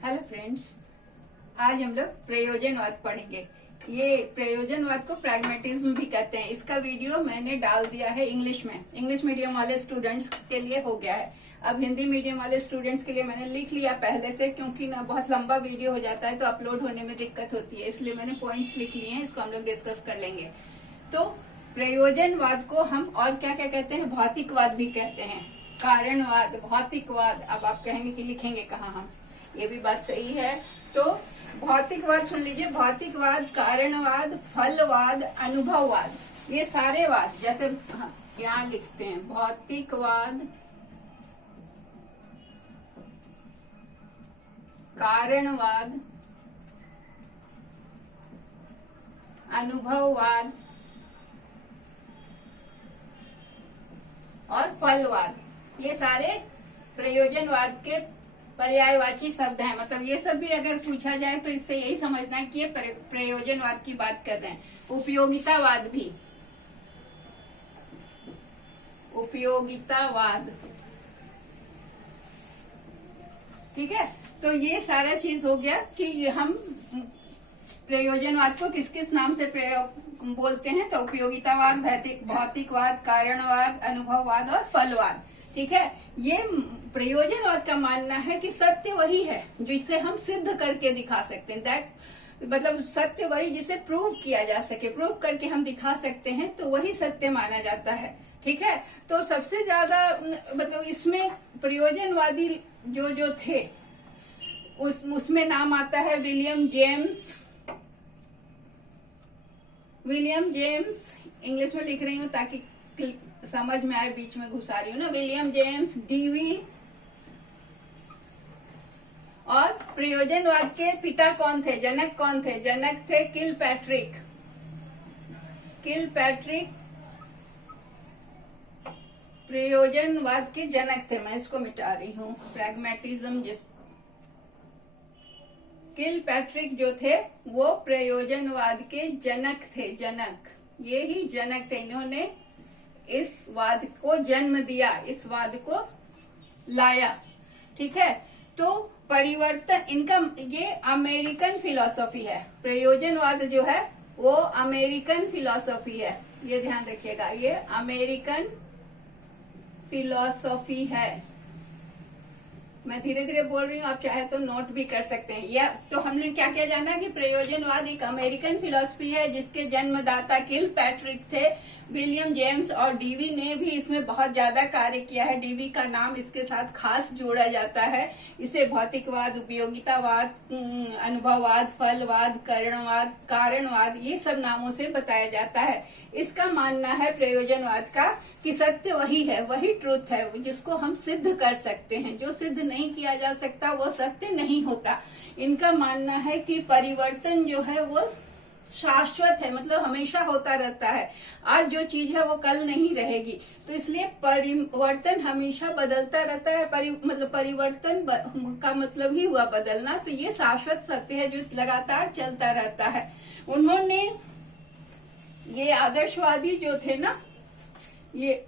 Hello friends, आज हम लोग प्रयोजनवाद पढ़ेंगे। ये प्रयोजनवाद को प्रैग्मेटिज्म भी कहते हैं। इसका वीडियो मैंने डाल दिया है इंग्लिश में। इंग्लिश मीडियम वाले स्टूडेंट्स के लिए हो गया है। अब हिंदी मीडियम वाले स्टूडेंट्स के लिए मैंने लिख लिया पहले से, क्योंकि ना बहुत लंबा वीडियो हो जाता है तो अपलोड होने में दिक्कत होती है, इसलिए मैंने पॉइंट्स लिख लिए हैं। इसको हम लोग डिस्कस कर लेंगे। तो प्रयोजनवाद को हम और क्या क्या कहते हैं? भौतिकवाद भी कहते हैं। कारणवाद, भौतिकवाद। अब आप कहेंगे कि लिखेंगे कहाँ हम? ये भी बात सही है। तो भौतिकवाद सुन लीजिए। भौतिकवाद, कारणवाद, फलवाद, अनुभववाद, ये सारे वाद, जैसे यहाँ लिखते हैं भौतिकवाद, कारणवाद, अनुभववाद और फलवाद, ये सारे प्रयोजनवाद के पर्यायवाची शब्द हैं। मतलब ये सब भी अगर पूछा जाए तो इससे यही समझना है कि ये प्रयोजनवाद की बात कर रहे हैं। उपयोगितावाद भी, उपयोगितावाद, ठीक है। तो ये सारा चीज हो गया कि ये हम प्रयोजनवाद को किस किस नाम से बोलते हैं। तो उपयोगितावाद, भौतिकवाद, कारणवाद, अनुभववाद और फलवाद, ठीक है। ये प्रयोजनवाद का मानना है कि सत्य वही है जिसे हम सिद्ध करके दिखा सकते हैं। दैट मतलब सत्य वही जिसे प्रूव किया जा सके, प्रूव करके हम दिखा सकते हैं, तो वही सत्य माना जाता है, ठीक है। तो सबसे ज्यादा मतलब इसमें प्रयोजनवादी जो थे उसमें नाम आता है विलियम जेम्स। इंग्लिश में लिख रही हूँ ताकि समझ में आए, बीच में घुसा रही हूँ ना। William James, Dewey. और प्रयोजनवाद के पिता कौन थे, जनक कौन थे? जनक थे किलपैट्रिक प्रयोजनवाद के जनक थे। मैं इसको मिटा रही हूँ। प्रैग्मेटिज्म किलपैट्रिक जो थे वो प्रयोजनवाद के जनक थे। ये ही जनक थे। इन्होंने इस वाद को जन्म दिया, इस वाद को लाया, ठीक है। तो परिवर्तन इनका, ये अमेरिकन फिलॉसफी है। प्रयोजनवाद जो है वो अमेरिकन फिलॉसफी है, ये ध्यान रखिएगा। ये अमेरिकन फिलॉसफी है। मैं धीरे धीरे बोल रही हूँ, आप चाहे तो नोट भी कर सकते हैं। या तो हमने क्या क्या जाना कि प्रयोजनवाद एक अमेरिकन फिलॉसफी है जिसके जन्मदाता किलपैट्रिक थे। विलियम जेम्स और डीवी ने भी इसमें बहुत ज्यादा कार्य किया है। डीवी का नाम इसके साथ खास जोड़ा जाता है। इसे भौतिकवाद, उपयोगितावाद, अनुभववाद, फलवाद, कारणवाद, ये सब नामों से बताया जाता है। इसका मानना है प्रयोजनवाद का कि सत्य वही है, वही ट्रुथ है जिसको हम सिद्ध कर सकते हैं। जो सिद्ध नहीं किया जा सकता वो सत्य नहीं होता। इनका मानना है कि परिवर्तन जो है वो शाश्वत है, मतलब हमेशा होता रहता है। आज जो चीज है वो कल नहीं रहेगी, तो इसलिए परिवर्तन हमेशा बदलता रहता है। परिवर्तन का मतलब ही हुआ बदलना। तो ये शाश्वत सत्य है जो लगातार चलता रहता है। उन्होंने ये आदर्शवादी जो थे ना, ये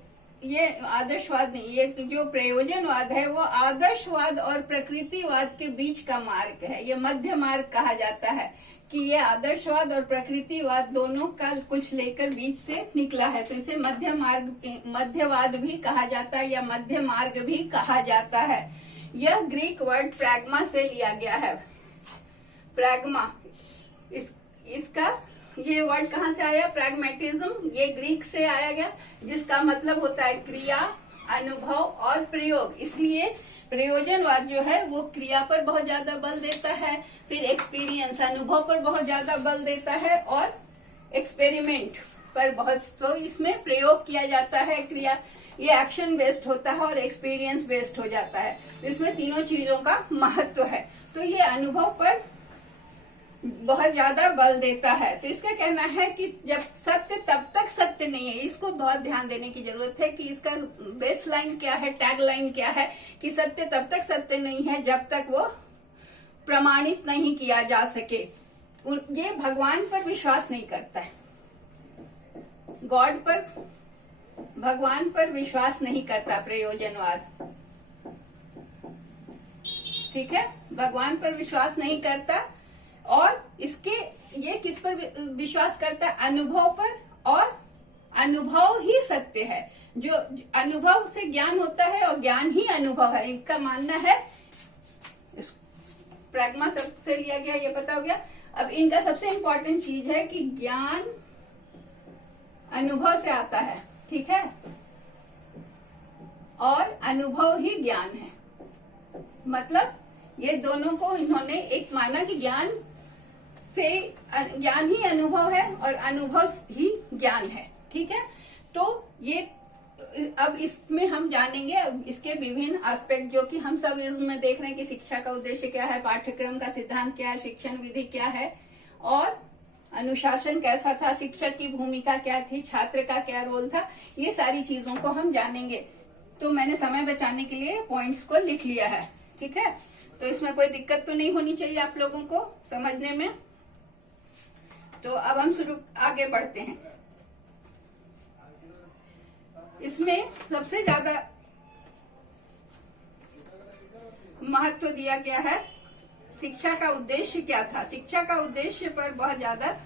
आदर्शवाद नहीं, ये जो प्रयोजनवाद है वो आदर्शवाद और प्रकृतिवाद के बीच का मार्ग है। ये मध्य मार्ग कहा जाता है कि ये आदर्शवाद और प्रकृतिवाद दोनों का कुछ लेकर बीच से निकला है। तो इसे मध्यवाद भी कहा जाता है या मध्य मार्ग भी कहा जाता है। यह ग्रीक वर्ड प्रैग्मा से लिया गया है। प्रैग्मा, इसका ये वर्ड कहाँ से आया? प्रैग्मेटिज्म, ये ग्रीक से आया गया, जिसका मतलब होता है क्रिया, अनुभव और प्रयोग। इसलिए प्रयोजनवाद जो है वो क्रिया पर बहुत ज्यादा बल देता है, फिर एक्सपीरियंस, अनुभव पर बहुत ज्यादा बल देता है और एक्सपेरिमेंट पर बहुत। तो इसमें प्रयोग किया जाता है, क्रिया, ये एक्शन बेस्ड होता है और एक्सपीरियंस बेस्ड हो जाता है। तो इसमें तीनों चीजों का महत्व है। तो ये अनुभव पर बहुत ज्यादा बल देता है। तो इसका कहना है कि जब सत्य तब तक सत्य नहीं है। इसको बहुत ध्यान देने की जरूरत है कि इसका बेस लाइन क्या है, टैग लाइन क्या है, कि सत्य तब तक सत्य नहीं है जब तक वो प्रमाणित नहीं किया जा सके। ये भगवान पर विश्वास नहीं करता है, गॉड पर, भगवान पर विश्वास नहीं करता प्रयोजनवाद। ठीक है, भगवान पर विश्वास नहीं करता। और इसके ये किस पर विश्वास करता है? अनुभव पर, और अनुभव ही सत्य है। जो अनुभव से ज्ञान होता है और ज्ञान ही अनुभव है, इनका मानना है। प्रैग्मा से लिया गया, ये पता हो गया। अब इनका सबसे इंपॉर्टेंट चीज है कि ज्ञान अनुभव से आता है, ठीक है, और अनुभव ही ज्ञान है। मतलब ये दोनों को इन्होंने एक माना कि ज्ञान ही अनुभव है और अनुभव ही ज्ञान है, ठीक है। तो ये अब इसमें हम जानेंगे अब इसके विभिन्न एस्पेक्ट, जो कि हम सब इसमें देख रहे हैं कि शिक्षा का उद्देश्य क्या है, पाठ्यक्रम का सिद्धांत क्या है, शिक्षण विधि क्या है, और अनुशासन कैसा था, शिक्षक की भूमिका क्या थी, छात्र का क्या रोल था, ये सारी चीजों को हम जानेंगे। तो मैंने समय बचाने के लिए पॉइंट्स को लिख लिया है, ठीक है। तो इसमें कोई दिक्कत तो नहीं होनी चाहिए आप लोगों को समझने में। तो अब हम आगे बढ़ते हैं। इसमें सबसे ज्यादा महत्व दिया गया है शिक्षा का उद्देश्य क्या था। शिक्षा का उद्देश्य पर बहुत ज्यादा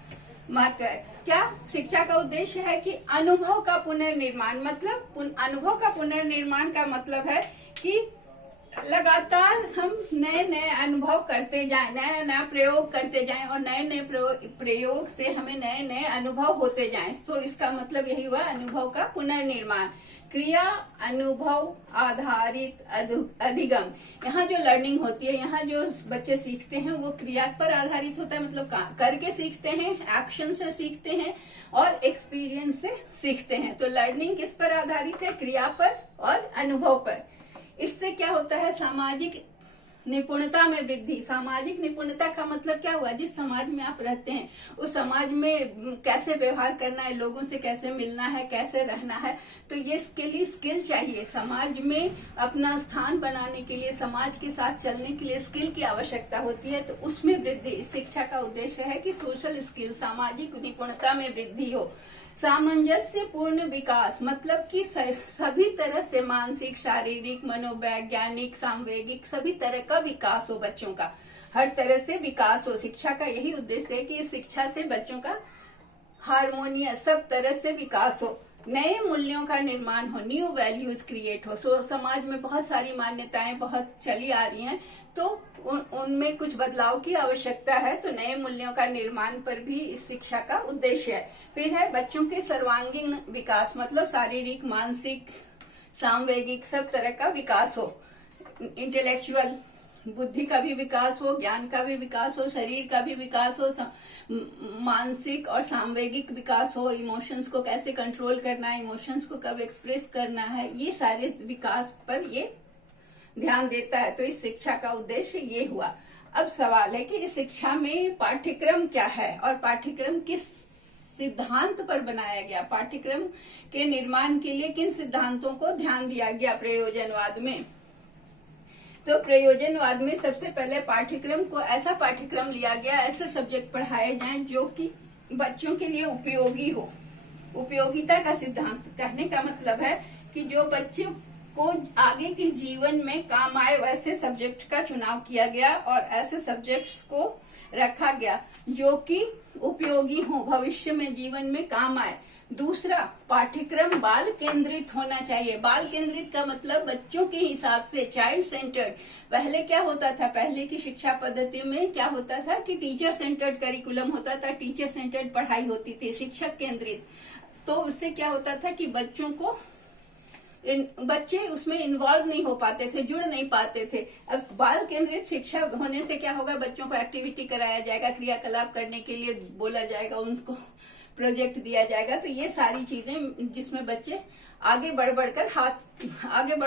महत्व है। क्या शिक्षा का उद्देश्य है कि अनुभव का पुनर्निर्माण। मतलब अनुभव का पुनर्निर्माण का मतलब है कि लगातार हम नए नए अनुभव करते जाएं, नया नया प्रयोग करते जाएं, और नए नए प्रयोग से हमें नए नए अनुभव होते जाएं। तो इसका मतलब यही हुआ अनुभव का पुनर्निर्माण। क्रिया अनुभव आधारित अधिगम। यहाँ जो लर्निंग होती है, यहाँ जो बच्चे सीखते हैं वो क्रिया पर आधारित होता है, मतलब करके सीखते हैं, एक्शन से सीखते हैं और एक्सपीरियंस से सीखते हैं। तो लर्निंग किस पर आधारित है? क्रिया पर और अनुभव पर। इससे क्या होता है? सामाजिक निपुणता में वृद्धि। सामाजिक निपुणता का मतलब क्या हुआ? जिस समाज में आप रहते हैं उस समाज में कैसे व्यवहार करना है, लोगों से कैसे मिलना है, कैसे रहना है, तो ये इसके लिए स्किल चाहिए। समाज में अपना स्थान बनाने के लिए, समाज के साथ चलने के लिए स्किल की आवश्यकता होती है। तो उसमें वृद्धि, इस शिक्षा का उद्देश्य है कि सोशल स्किल, सामाजिक निपुणता में वृद्धि हो। सामंजस्य पूर्ण विकास, मतलब कि सभी तरह से मानसिक, शारीरिक, मनोवैज्ञानिक, सांवेगिक सभी तरह का विकास हो, बच्चों का हर तरह से विकास हो। शिक्षा का यही उद्देश्य है कि इस शिक्षा से बच्चों का हार्मोनियस सब तरह से विकास हो। नए मूल्यों का निर्माण हो, न्यू वैल्यूज क्रिएट हो। समाज में बहुत सारी मान्यताएं बहुत चली आ रही हैं, तो उनमें कुछ बदलाव की आवश्यकता है। तो नए मूल्यों का निर्माण पर भी इस शिक्षा का उद्देश्य है। फिर है बच्चों के सर्वांगीण विकास, मतलब शारीरिक, मानसिक, सांवेगिक सब तरह का विकास हो। इंटेलेक्चुअल बुद्धि का भी विकास हो, ज्ञान का भी विकास हो, शरीर का भी विकास हो, मानसिक और सांवेगिक विकास हो। इमोशंस को कैसे कंट्रोल करना है, इमोशंस को कब एक्सप्रेस करना है, ये सारे विकास पर ये ध्यान देता है। तो इस शिक्षा का उद्देश्य ये हुआ। अब सवाल है कि इस शिक्षा में पाठ्यक्रम क्या है और पाठ्यक्रम किस सिद्धांत पर बनाया गया। पाठ्यक्रम के निर्माण के लिए किन सिद्धांतों को ध्यान दिया गया प्रयोजनवाद में। तो प्रयोजनवाद में सबसे पहले पाठ्यक्रम को, ऐसा पाठ्यक्रम लिया गया, ऐसे सब्जेक्ट पढ़ाए जाएं जो कि बच्चों के लिए उपयोगी हो। उपयोगिता का सिद्धांत कहने का मतलब है कि जो बच्चे को आगे के जीवन में काम आए वैसे सब्जेक्ट का चुनाव किया गया और ऐसे सब्जेक्ट्स को रखा गया जो कि उपयोगी हो, भविष्य में जीवन में काम आए। दूसरा, पाठ्यक्रम बाल केंद्रित होना चाहिए। बाल केंद्रित का मतलब बच्चों के हिसाब से, चाइल्ड सेंटर्ड। पहले क्या होता था, पहले की शिक्षा पद्धति में क्या होता था कि टीचर सेंटर्ड करिकुलम होता था, टीचर सेंटर्ड पढ़ाई होती थी, शिक्षक केंद्रित। तो उससे क्या होता था कि बच्चों को बच्चे उसमें इन्वॉल्व नहीं हो पाते थे, जुड़ नहीं पाते थे। अब बाल केंद्रित शिक्षा होने से क्या होगा, बच्चों को एक्टिविटी कराया जाएगा, क्रियाकलाप करने के लिए बोला जाएगा, उनको प्रोजेक्ट दिया जाएगा। तो ये सारी चीजें जिसमें बच्चे आगे बढ़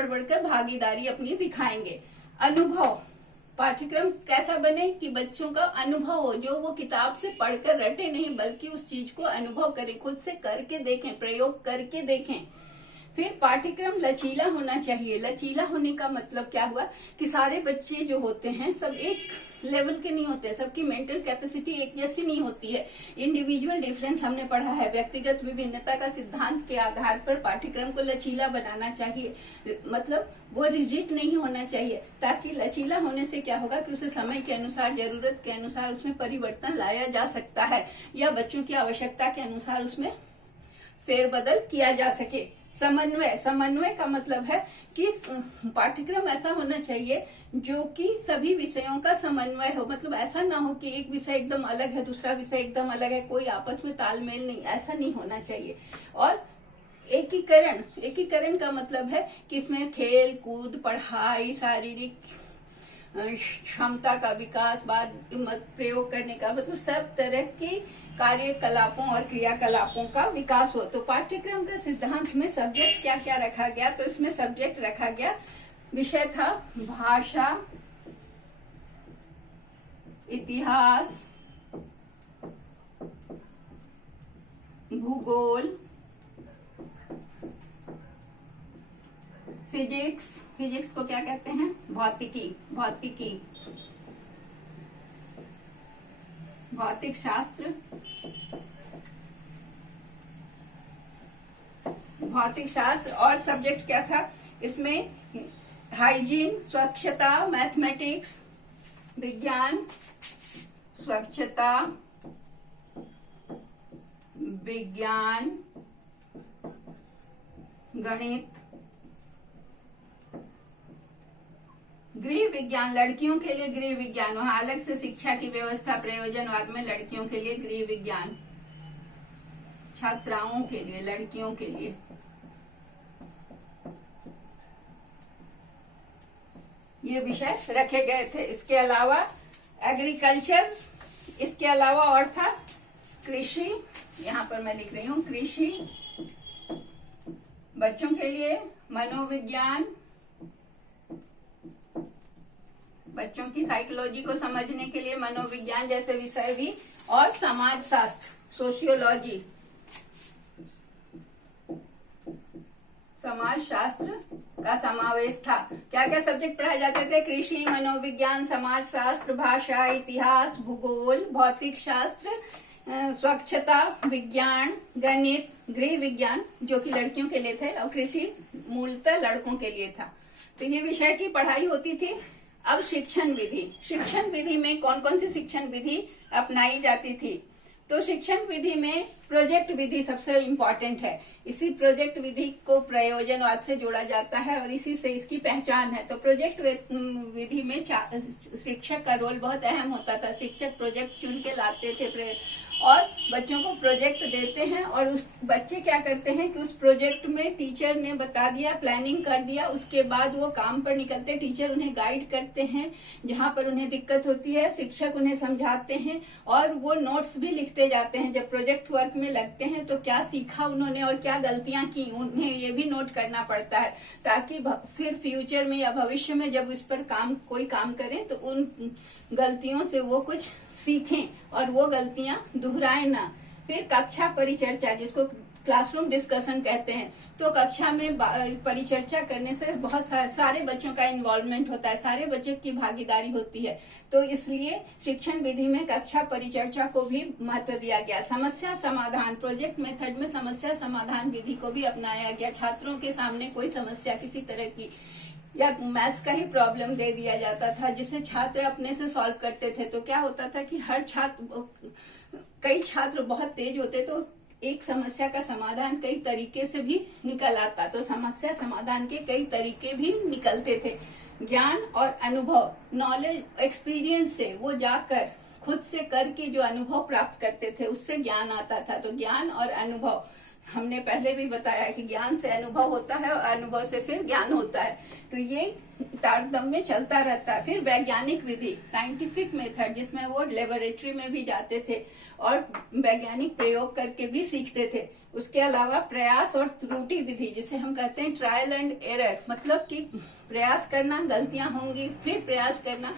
बढ़कर भागीदारी अपनी दिखाएंगे। अनुभव, पाठ्यक्रम कैसा बने कि बच्चों का अनुभव हो, जो वो किताब से पढ़कर रटे नहीं बल्कि उस चीज को अनुभव करें, खुद से करके देखें, प्रयोग करके देखें। फिर पाठ्यक्रम लचीला होना चाहिए। लचीला होने का मतलब क्या हुआ कि सारे बच्चे जो होते हैं सब एक लेवल के नहीं होते, सबकी मेंटल कैपेसिटी एक जैसी नहीं होती है। इंडिविजुअल डिफरेंस हमने पढ़ा है। व्यक्तिगत विभिन्नता का सिद्धांत के आधार पर पाठ्यक्रम को लचीला बनाना चाहिए, मतलब वो रिजिड नहीं होना चाहिए, ताकि लचीला होने से क्या होगा कि उसे समय के अनुसार, जरूरत के अनुसार उसमें परिवर्तन लाया जा सकता है, या बच्चों की आवश्यकता के अनुसार उसमें फेरबदल किया जा सके। समन्वय का मतलब है कि पाठ्यक्रम ऐसा होना चाहिए जो कि सभी विषयों का समन्वय हो, मतलब ऐसा ना हो कि एक विषय एकदम अलग है, दूसरा विषय एकदम अलग है, कोई आपस में तालमेल नहीं, ऐसा नहीं होना चाहिए। और एकीकरण का मतलब है कि इसमें खेल कूद, पढ़ाई, शारीरिक क्षमता का विकास, बाद मत प्रयोग करने का, मतलब सब तरह की कार्यकलापों और क्रियाकलापों का विकास हो। तो पाठ्यक्रम का सिद्धांत में सब्जेक्ट क्या क्या रखा गया, तो इसमें सब्जेक्ट रखा गया, विषय था भाषा, इतिहास, भूगोल, फिजिक्स को क्या कहते हैं, भौतिक शास्त्र, और सब्जेक्ट क्या था इसमें, हाइजीन, स्वच्छता, मैथमेटिक्स, विज्ञान, स्वच्छता, विज्ञान, गणित, गृह विज्ञान, लड़कियों के लिए गृह विज्ञान, वहां अलग से शिक्षा की व्यवस्था, प्रयोजनवाद में लड़कियों के लिए गृह विज्ञान, छात्राओं के लिए, लड़कियों के लिए। ये विषय रखे गए थे। इसके अलावा एग्रीकल्चर, इसके अलावा और था कृषि, यहाँ पर मैं लिख रही हूँ कृषि, बच्चों के लिए मनोविज्ञान, बच्चों की साइकोलॉजी को समझने के लिए मनोविज्ञान जैसे विषय भी, और समाज शास्त्र, सोशियोलॉजी, समाज शास्त्र का समावेश था। क्या क्या सब्जेक्ट पढ़ाए जाते थे, कृषि, मनोविज्ञान, समाज शास्त्र, भाषा, इतिहास, भूगोल, भौतिक शास्त्र, स्वच्छता, विज्ञान, गणित, गृह विज्ञान जो कि लड़कियों के लिए थे, और कृषि मूलतः लड़कों के लिए था। तो ये विषय की पढ़ाई होती थी। अब शिक्षण विधि में कौन कौन सी शिक्षण विधि अपनाई जाती थी, तो शिक्षण विधि में प्रोजेक्ट विधि सबसे इम्पोर्टेंट है। इसी प्रोजेक्ट विधि को प्रयोजनवाद से जोड़ा जाता है और इसी से इसकी पहचान है। तो प्रोजेक्ट विधि में शिक्षक का रोल बहुत अहम होता था। शिक्षक प्रोजेक्ट चुन के लाते थे और बच्चों को प्रोजेक्ट देते हैं, और उस बच्चे क्या करते हैं कि उस प्रोजेक्ट में टीचर ने बता दिया, प्लानिंग कर दिया, उसके बाद वो काम पर निकलते, टीचर उन्हें गाइड करते हैं जहां पर उन्हें दिक्कत होती है, शिक्षक उन्हें समझाते हैं और वो नोट्स भी लिखते जाते हैं। जब प्रोजेक्ट वर्क में लगते हैं तो क्या सीखा उन्होंने और क्या गलतियां की, उन्हें ये भी नोट करना पड़ता है, ताकि फिर फ्यूचर में या भविष्य में जब इस पर कोई काम करें तो उन गलतियों से वो कुछ सीखें और वो गलतियां दोहराए ना। फिर कक्षा परिचर्चा, जिसको क्लासरूम डिस्कशन कहते हैं, तो कक्षा में परिचर्चा करने से बहुत सारे बच्चों का इन्वॉल्वमेंट होता है, सारे बच्चों की भागीदारी होती है। तो इसलिए शिक्षण विधि में कक्षा परिचर्चा को भी महत्व दिया गया। समस्या समाधान, प्रोजेक्ट मेथड में समस्या समाधान विधि को भी अपनाया गया। छात्रों के सामने कोई समस्या किसी तरह की या मैथ्स का ही प्रॉब्लम दे दिया जाता था, जिसे छात्र अपने से सॉल्व करते थे। तो क्या होता था कि कई छात्र बहुत तेज होते, तो एक समस्या का समाधान कई तरीके से भी निकल आता। तो समस्या समाधान के कई तरीके भी निकलते थे। ज्ञान और अनुभव, नॉलेज, एक्सपीरियंस से वो जाकर खुद से करके जो अनुभव प्राप्त करते थे उससे ज्ञान आता था। तो ज्ञान और अनुभव, हमने पहले भी बताया कि ज्ञान से अनुभव होता है और अनुभव से फिर ज्ञान होता है। तो ये तारतम्य चलता रहता है। फिर वैज्ञानिक विधि, साइंटिफिक मेथड, जिसमें वो लेबोरेटरी में भी जाते थे और वैज्ञानिक प्रयोग करके भी सीखते थे। उसके अलावा प्रयास और त्रुटि विधि, जिसे हम कहते हैं ट्रायल एंड एरर, मतलब कि प्रयास करना, गलतियां होंगी, फिर प्रयास करना।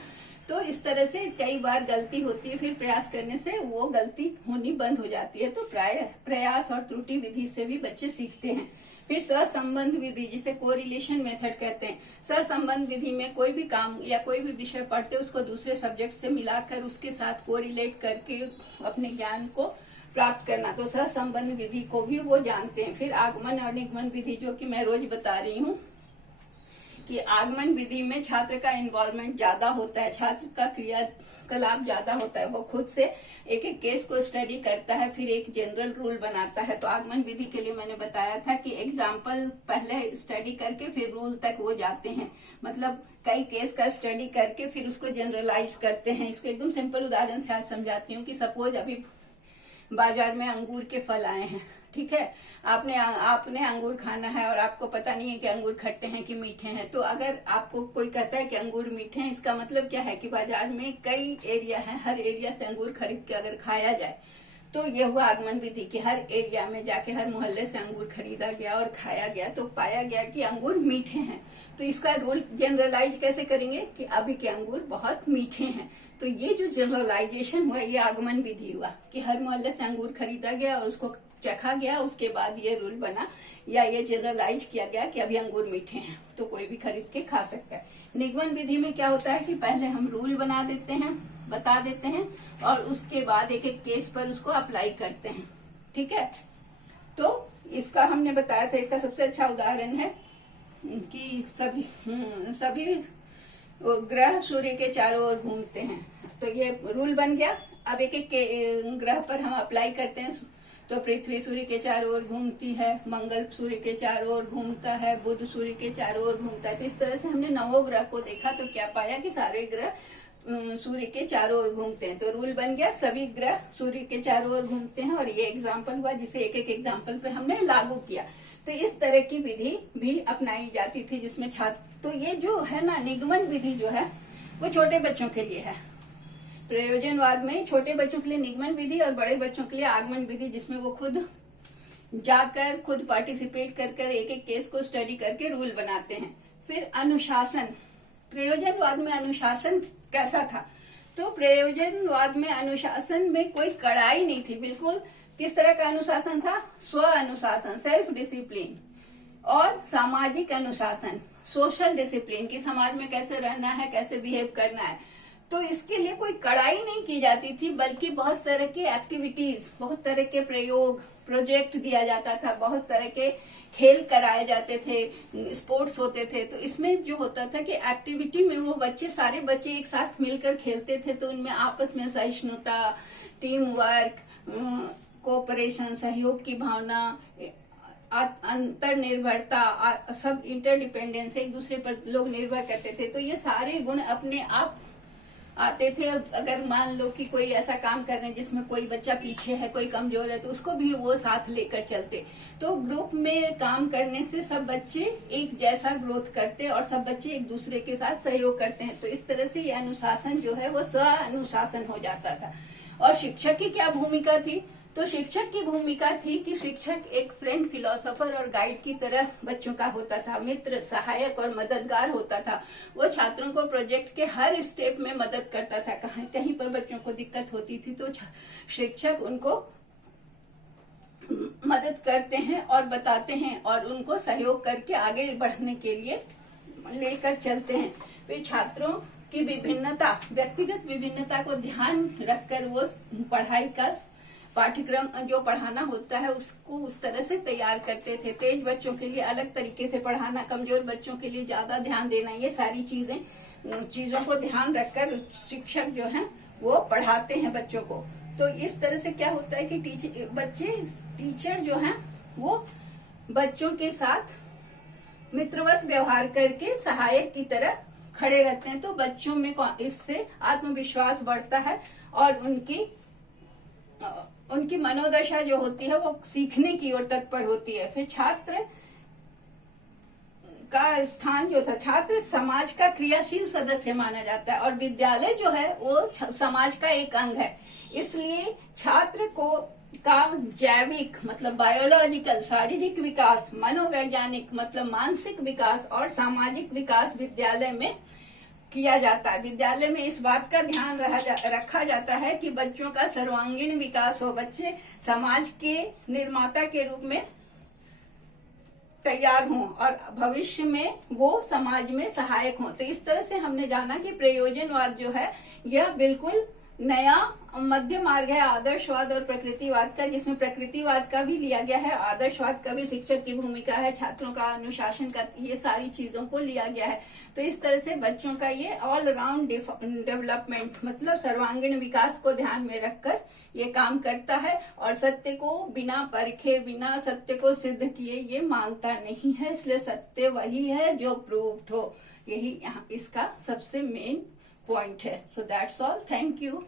तो इस तरह से कई बार गलती होती है, फिर प्रयास करने से वो गलती होनी बंद हो जाती है। तो प्रयास और त्रुटि विधि से भी बच्चे सीखते हैं। फिर सहसंबंध विधि, जिसे कोरिलेशन मेथड कहते हैं। सहसंबंध विधि में कोई भी काम या कोई भी विषय पढ़ते उसको दूसरे सब्जेक्ट से मिलाकर उसके साथ कोरिलेट करके अपने ज्ञान को प्राप्त करना, तो सहसंबंध विधि को भी वो जानते हैं। फिर आगमन और निगमन विधि, जो कि मैं रोज बता रही हूँ कि आगमन विधि में छात्र का इन्वॉल्वमेंट ज्यादा होता है, छात्र का क्रियाकलाप ज्यादा होता है। वो खुद से एक एक केस को स्टडी करता है, फिर एक जनरल रूल बनाता है। तो आगमन विधि के लिए मैंने बताया था कि एग्जाम्पल पहले स्टडी करके फिर रूल तक वो जाते हैं, मतलब कई केस का स्टडी करके फिर उसको जनरलाइज करते हैं। इसको एकदम सिंपल उदाहरण से आज समझाती हूँ कि सपोज अभी बाजार में अंगूर के फल आए हैं, ठीक है। आपने अंगूर खाना है और आपको पता नहीं है कि अंगूर खट्टे हैं कि मीठे हैं। तो अगर आपको कोई कहता है कि अंगूर मीठे हैं, इसका मतलब क्या है कि बाजार में कई एरिया है, हर एरिया से अंगूर खरीद के अगर खाया जाए तो ये हुआ आगमन विधि कि हर एरिया में जाके हर मोहल्ले से अंगूर खरीदा गया और खाया गया, तो पाया गया कि अंगूर मीठे हैं। तो इसका रूल जनरलाइज कैसे करेंगे कि अभी के अंगूर बहुत मीठे हैं। तो ये जो जनरलाइजेशन हुआ ये आगमन विधि हुआ कि हर मोहल्ले से अंगूर खरीदा गया और उसको चखा गया, उसके बाद ये रूल बना या ये जनरलाइज किया गया कि अभी अंगूर मीठे हैं तो कोई भी खरीद के खा सकता है। निगमन विधि में क्या होता है कि पहले हम रूल बना देते हैं, बता देते हैं और उसके बाद एक एक केस पर उसको अप्लाई करते हैं, ठीक है। तो इसका हमने बताया था, इसका सबसे अच्छा उदाहरण है कि सभी ग्रह सूर्य के चारों ओर घूमते हैं। तो ये रूल बन गया। अब एक एक ग्रह पर हम अप्लाई करते हैं। तो पृथ्वी सूर्य के चारों ओर घूमती है, मंगल सूर्य के चारों ओर घूमता है, बुध सूर्य के चारों ओर घूमता है। तो इस तरह से हमने 9 ग्रह को देखा तो क्या पाया कि सारे ग्रह सूर्य के चारों ओर घूमते हैं। तो रूल बन गया, सभी ग्रह सूर्य के चारों ओर घूमते हैं और ये एग्जाम्पल हुआ जिसे एक एक एग्जाम्पल पे हमने लागू किया। तो इस तरह की विधि भी अपनाई जाती थी जिसमें छात्र, तो ये जो है ना निगमन विधि जो है वो छोटे बच्चों के लिए है। प्रयोजनवाद में छोटे बच्चों के लिए निगमन विधि और बड़े बच्चों के लिए आगमन विधि, जिसमें वो खुद जाकर खुद पार्टिसिपेट कर एक एक केस को स्टडी करके रूल बनाते हैं। फिर अनुशासन, प्रयोजनवाद में अनुशासन कैसा था? तो प्रयोजनवाद में अनुशासन में कोई कड़ाई नहीं थी, बिल्कुल किस तरह का अनुशासन था? स्व अनुशासन, सेल्फ डिसिप्लिन, और सामाजिक अनुशासन, सोशल डिसिप्लिन, कि समाज में कैसे रहना है, कैसे बिहेव करना है। तो इसके लिए कोई कड़ाई नहीं की जाती थी, बल्कि बहुत तरह के एक्टिविटीज, बहुत तरह के प्रयोग, प्रोजेक्ट दिया जाता था, बहुत तरह के खेल कराए जाते थे, स्पोर्ट्स होते थे। तो इसमें जो होता था कि एक्टिविटी में वो सारे बच्चे एक साथ मिलकर खेलते थे, तो उनमें आपस में सहिष्णुता, टीम वर्क, कोऑपरेशन, सहयोग की भावना, अंतर निर्भरता, सब इंटरडिपेंडेंस, एक दूसरे पर लोग निर्भर करते थे। तो ये सारे गुण अपने आप आते थे। अगर मान लो कि कोई ऐसा काम कर रहे हैं जिसमें कोई बच्चा पीछे है, कोई कमजोर है, तो उसको भी वो साथ लेकर चलते। तो ग्रुप में काम करने से सब बच्चे एक जैसा ग्रोथ करते और सब बच्चे एक दूसरे के साथ सहयोग करते हैं। तो इस तरह से ये अनुशासन जो है वो स्व अनुशासन हो जाता था। और शिक्षक की क्या भूमिका थी? तो शिक्षक की भूमिका थी कि शिक्षक एक फ्रेंड, फिलोसोफर और गाइड की तरह बच्चों का होता था, मित्र, सहायक और मददगार होता था। वो छात्रों को प्रोजेक्ट के हर स्टेप में मदद करता था। कहीं पर बच्चों को दिक्कत होती थी तो शिक्षक उनको मदद करते हैं और बताते हैं और उनको सहयोग करके आगे बढ़ने के लिए लेकर चलते हैं। फिर छात्रों की विभिन्नता, व्यक्तिगत विभिन्नता को ध्यान रखकर वो पढ़ाई का पाठ्यक्रम जो पढ़ाना होता है उसको उस तरह से तैयार करते थे। तेज बच्चों के लिए अलग तरीके से पढ़ाना, कमजोर बच्चों के लिए ज्यादा ध्यान देना, ये सारी चीजों को ध्यान रखकर शिक्षक जो है वो पढ़ाते हैं बच्चों को। तो इस तरह से क्या होता है कि टीचर जो है वो बच्चों के साथ मित्रवत व्यवहार करके सहायक की तरह खड़े रहते हैं। तो बच्चों में इससे आत्मविश्वास बढ़ता है और उनकी मनोदशा जो होती है वो सीखने की ओर तत्पर होती है। फिर छात्र का स्थान जो था, छात्र समाज का क्रियाशील सदस्य माना जाता है और विद्यालय जो है वो समाज का एक अंग है। इसलिए छात्र का जैविक मतलब बायोलॉजिकल शारीरिक विकास, मनोवैज्ञानिक मतलब मानसिक विकास और सामाजिक विकास विद्यालय में किया जाता है। विद्यालय में इस बात का ध्यान रखा जाता है कि बच्चों का सर्वांगीण विकास हो, बच्चे समाज के निर्माता के रूप में तैयार हों और भविष्य में वो समाज में सहायक हों। तो इस तरह से हमने जाना कि प्रयोजनवाद जो है यह बिल्कुल नया मध्य मार्ग है आदर्शवाद और प्रकृतिवाद का, जिसमें प्रकृतिवाद का भी लिया गया है, आदर्शवाद का भी, शिक्षक की भूमिका है, छात्रों का अनुशासन का, ये सारी चीजों को लिया गया है। तो इस तरह से बच्चों का ये ऑल राउंड डेवलपमेंट मतलब सर्वांगीण विकास को ध्यान में रखकर ये काम करता है और सत्य को बिना परखे, बिना सत्य को सिद्ध किए ये मानता नहीं है। इसलिए सत्य वही है जो प्रूव्ड हो, यही यहाँ इसका सबसे मेन पॉइंट है। So that's all, thank you.